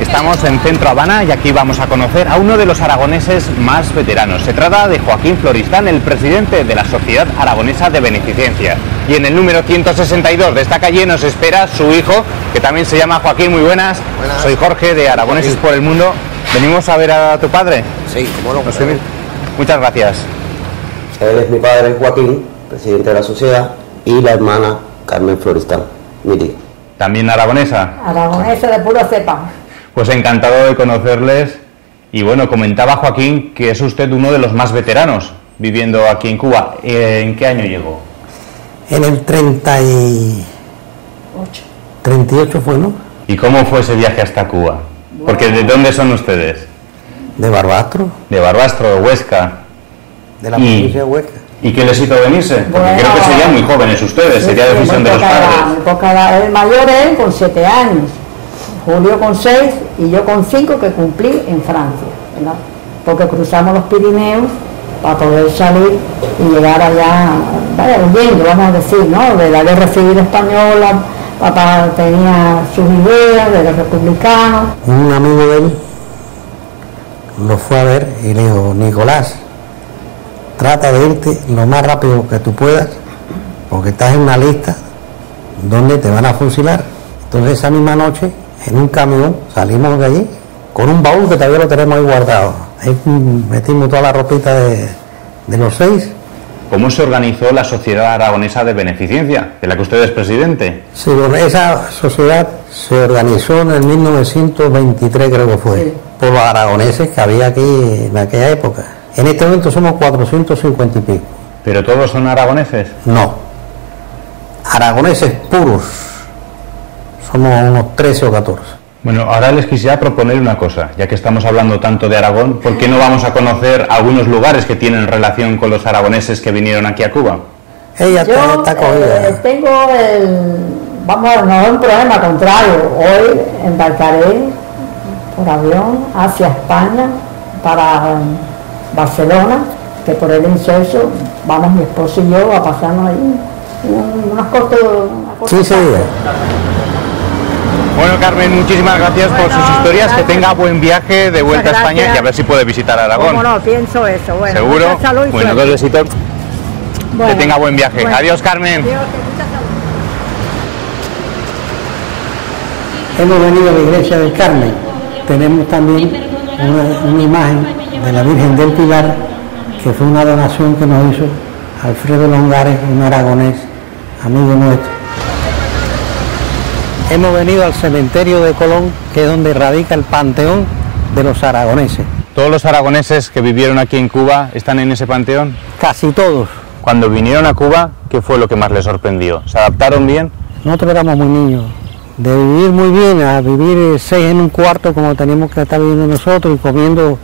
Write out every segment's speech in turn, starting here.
Estamos en Centro Habana y aquí vamos a conocer a uno de los aragoneses más veteranos. Se trata de Joaquín Floristán, el presidente de la Sociedad Aragonesa de Beneficencia. Y en el número 162 de esta calle nos espera su hijo, que también se llama Joaquín. Muy buenas. Buenas. Soy Jorge de Aragoneses por el Mundo. ¿Venimos a ver a tu padre? Sí, cómo no. Muchas gracias. Él es mi padre, Joaquín, presidente de la sociedad, y la hermana Carmen Floristán, mi tía. ¿También aragonesa? Aragonesa de puro cepa. Pues encantado de conocerles. Y bueno, comentaba Joaquín que es usted uno de los más veteranos viviendo aquí en Cuba. ¿En qué año llegó? En el 38 fue, ¿no? ¿Y cómo fue ese viaje hasta Cuba? Porque ¿de dónde son ustedes? De Barbastro. De Barbastro, de Huesca. De la provincia de Huesca. ¿Y qué les hizo venirse? Porque creo que serían muy jóvenes ustedes, sería decisión de los padres. El mayor él con 7 años, Julio con 6 y yo con 5 que cumplí en Francia, ¿verdad? Porque cruzamos los Pirineos para poder salir y llegar allá, vaya, huyendo, vamos a decir, ¿no? De la guerra civil española. Papá tenía sus ideas de los republicanos. Un amigo de él lo fue a ver y le dijo: Nicolás, trata de irte lo más rápido que tú puedas, porque estás en una lista donde te van a fusilar. Entonces esa misma noche, en un camión, salimos de allí con un baúl que todavía lo tenemos ahí guardado. Ahí metimos toda la ropita de los 6. ¿Cómo se organizó la Sociedad Aragonesa de Beneficencia, de la que usted es presidente? Sí, bueno, esa sociedad se organizó en el 1923, creo que fue, sí, por los aragoneses que había aquí en aquella época. En este momento somos 450 y pico. ¿Pero todos son aragoneses? No, aragoneses puros somos unos 13 o 14. Bueno, ahora les quisiera proponer una cosa, ya que estamos hablando tanto de Aragón, ¿por qué no vamos a conocer algunos lugares que tienen relación con los aragoneses que vinieron aquí a Cuba? Ella está cogida. Tengo no es un problema, al contrario, hoy embarcaré por avión hacia España para Barcelona, que por el incenso vamos mi esposo y yo a pasarnos ahí unos cortos. 15 días. Bueno, Carmen, muchísimas gracias por sus historias. Gracias. Que tenga buen viaje de vuelta a España y a ver si puede visitar Aragón. Cómo no, pienso eso. Bueno, ¿seguro? Bueno, 2 besitos. Bueno, que tenga buen viaje. Bueno. Adiós, Carmen. Adiós, hemos venido a la iglesia del Carmen. Tenemos también una imagen de la Virgen del Pilar, que fue una donación que nos hizo Alfredo Longares, un aragonés, amigo nuestro. Hemos venido al cementerio de Colón, que es donde radica el panteón de los aragoneses. ¿Todos los aragoneses que vivieron aquí en Cuba están en ese panteón? Casi todos. Cuando vinieron a Cuba, ¿qué fue lo que más les sorprendió? ¿Se adaptaron bien? Nosotros éramos muy niños. De vivir muy bien a vivir 6 en un cuarto como teníamos que estar viviendo nosotros y comiendo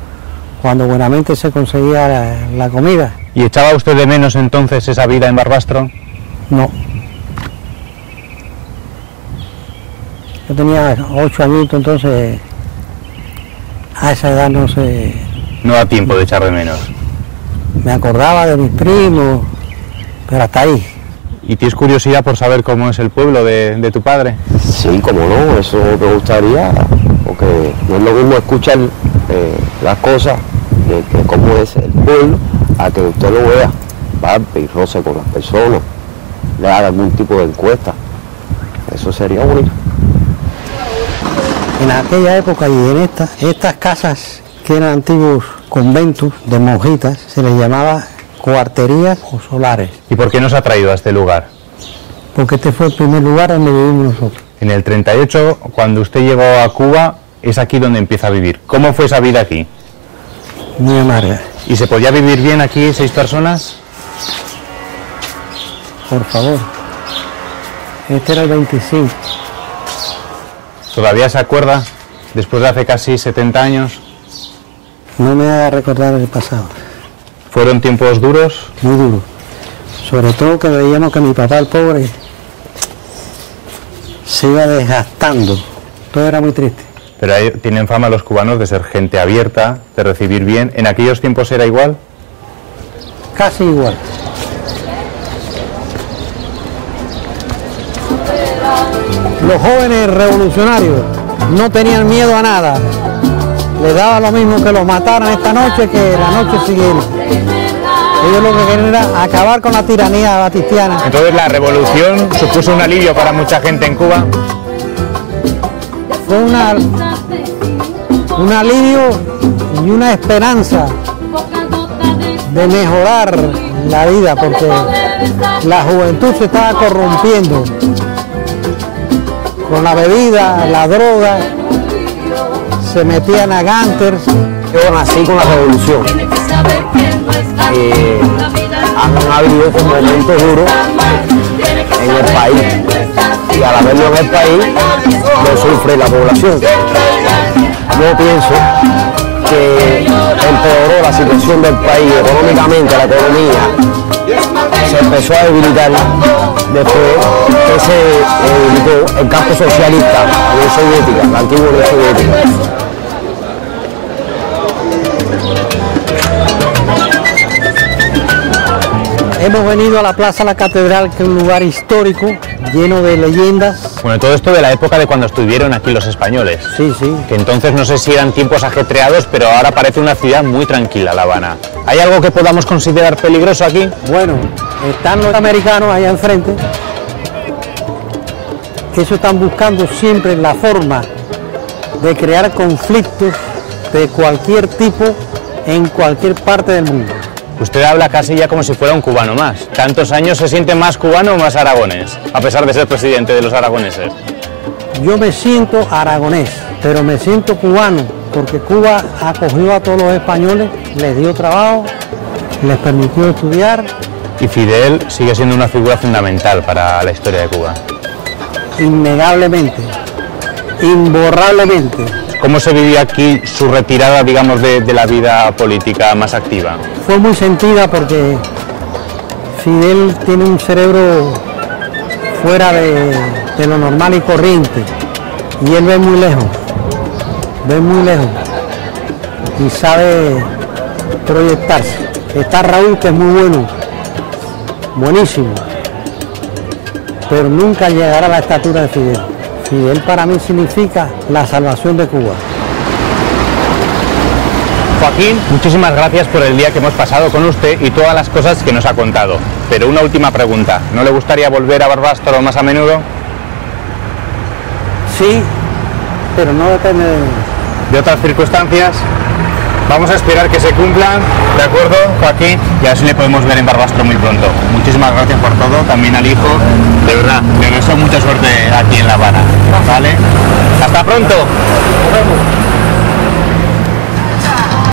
cuando buenamente se conseguía la comida. ¿Y echaba usted de menos entonces esa vida en Barbastro? No. Yo tenía 8 añitos, entonces a esa edad no sé. No da tiempo de echar de menos. Me acordaba de mis primos, pero hasta ahí. ¿Y tienes curiosidad por saber cómo es el pueblo de tu padre? Sí, cómo no, eso me gustaría, porque no es lo mismo escuchar las cosas de cómo es el pueblo, a que usted lo vea, palpe y roce con las personas, le haga algún tipo de encuesta. Eso sería bonito. En aquella época y en estas casas que eran antiguos conventos de monjitas, se les llamaba cuarterías o solares. ¿Y por qué nos ha traído a este lugar? Porque este fue el primer lugar donde vivimos nosotros. En el 38, cuando usted llegó a Cuba, es aquí donde empieza a vivir. ¿Cómo fue esa vida aquí? Muy amarga. ¿Y se podía vivir bien aquí 6 personas? Por favor. Este era el 25. ¿Todavía se acuerda, después de hace casi 70 años? No me haga recordar el pasado. ¿Fueron tiempos duros? Muy duros. Sobre todo que veíamos que mi papá, el pobre, se iba desgastando. Todo era muy triste. Pero tienen fama los cubanos de ser gente abierta, de recibir bien. ¿En aquellos tiempos era igual? Casi igual. Los jóvenes revolucionarios no tenían miedo a nada. Les daba lo mismo que los mataran esta noche que la noche siguiente. Ellos lo que querían era acabar con la tiranía batistiana. Entonces la revolución supuso un alivio para mucha gente en Cuba. Fue un alivio y una esperanza de mejorar la vida, porque la juventud se estaba corrompiendo con la bebida, la droga, se metían a gángsters. Yo nací con la revolución. Han habido momentos duros en el país y al haberlo en el país lo sufre la población. Yo pienso que empeoró la situación del país económicamente, la economía se empezó a debilitar después que se debilitó el campo socialista, la Unión Soviética, la antigua Unión Soviética. Hemos venido a la Plaza La Catedral, que es un lugar histórico, lleno de leyendas. Bueno, todo esto de la época de cuando estuvieron aquí los españoles. Sí, sí. Que entonces no sé si eran tiempos ajetreados, pero ahora parece una ciudad muy tranquila, La Habana. ¿Hay algo que podamos considerar peligroso aquí? Bueno, están los americanos allá enfrente. Ellos están buscando siempre la forma de crear conflictos de cualquier tipo en cualquier parte del mundo. Usted habla casi ya como si fuera un cubano más. ¿Tantos años se siente más cubano o más aragonés, a pesar de ser presidente de los aragoneses? Yo me siento aragonés, pero me siento cubano, porque Cuba acogió a todos los españoles, les dio trabajo, les permitió estudiar. Y Fidel sigue siendo una figura fundamental para la historia de Cuba. Innegablemente, imborrablemente. ¿Cómo se vivió aquí su retirada, digamos, de la vida política más activa? Fue muy sentida porque Fidel tiene un cerebro fuera de lo normal y corriente, y él ve muy lejos y sabe proyectarse. Está Raúl, que es muy bueno, buenísimo, pero nunca llegará a la estatura de Fidel. Fidel para mí significa la salvación de Cuba. Joaquín, muchísimas gracias por el día que hemos pasado con usted y todas las cosas que nos ha contado. Pero una última pregunta, ¿no le gustaría volver a Barbastro más a menudo? Sí, pero no depende de mí. ¿De otras circunstancias? Vamos a esperar que se cumplan, ¿de acuerdo, Joaquín? Y a ver si le podemos ver en Barbastro muy pronto. Muchísimas gracias por todo, también al hijo. De verdad, le deseo mucha suerte aquí en La Habana, ¿vale? ¡Hasta pronto! Nos vemos.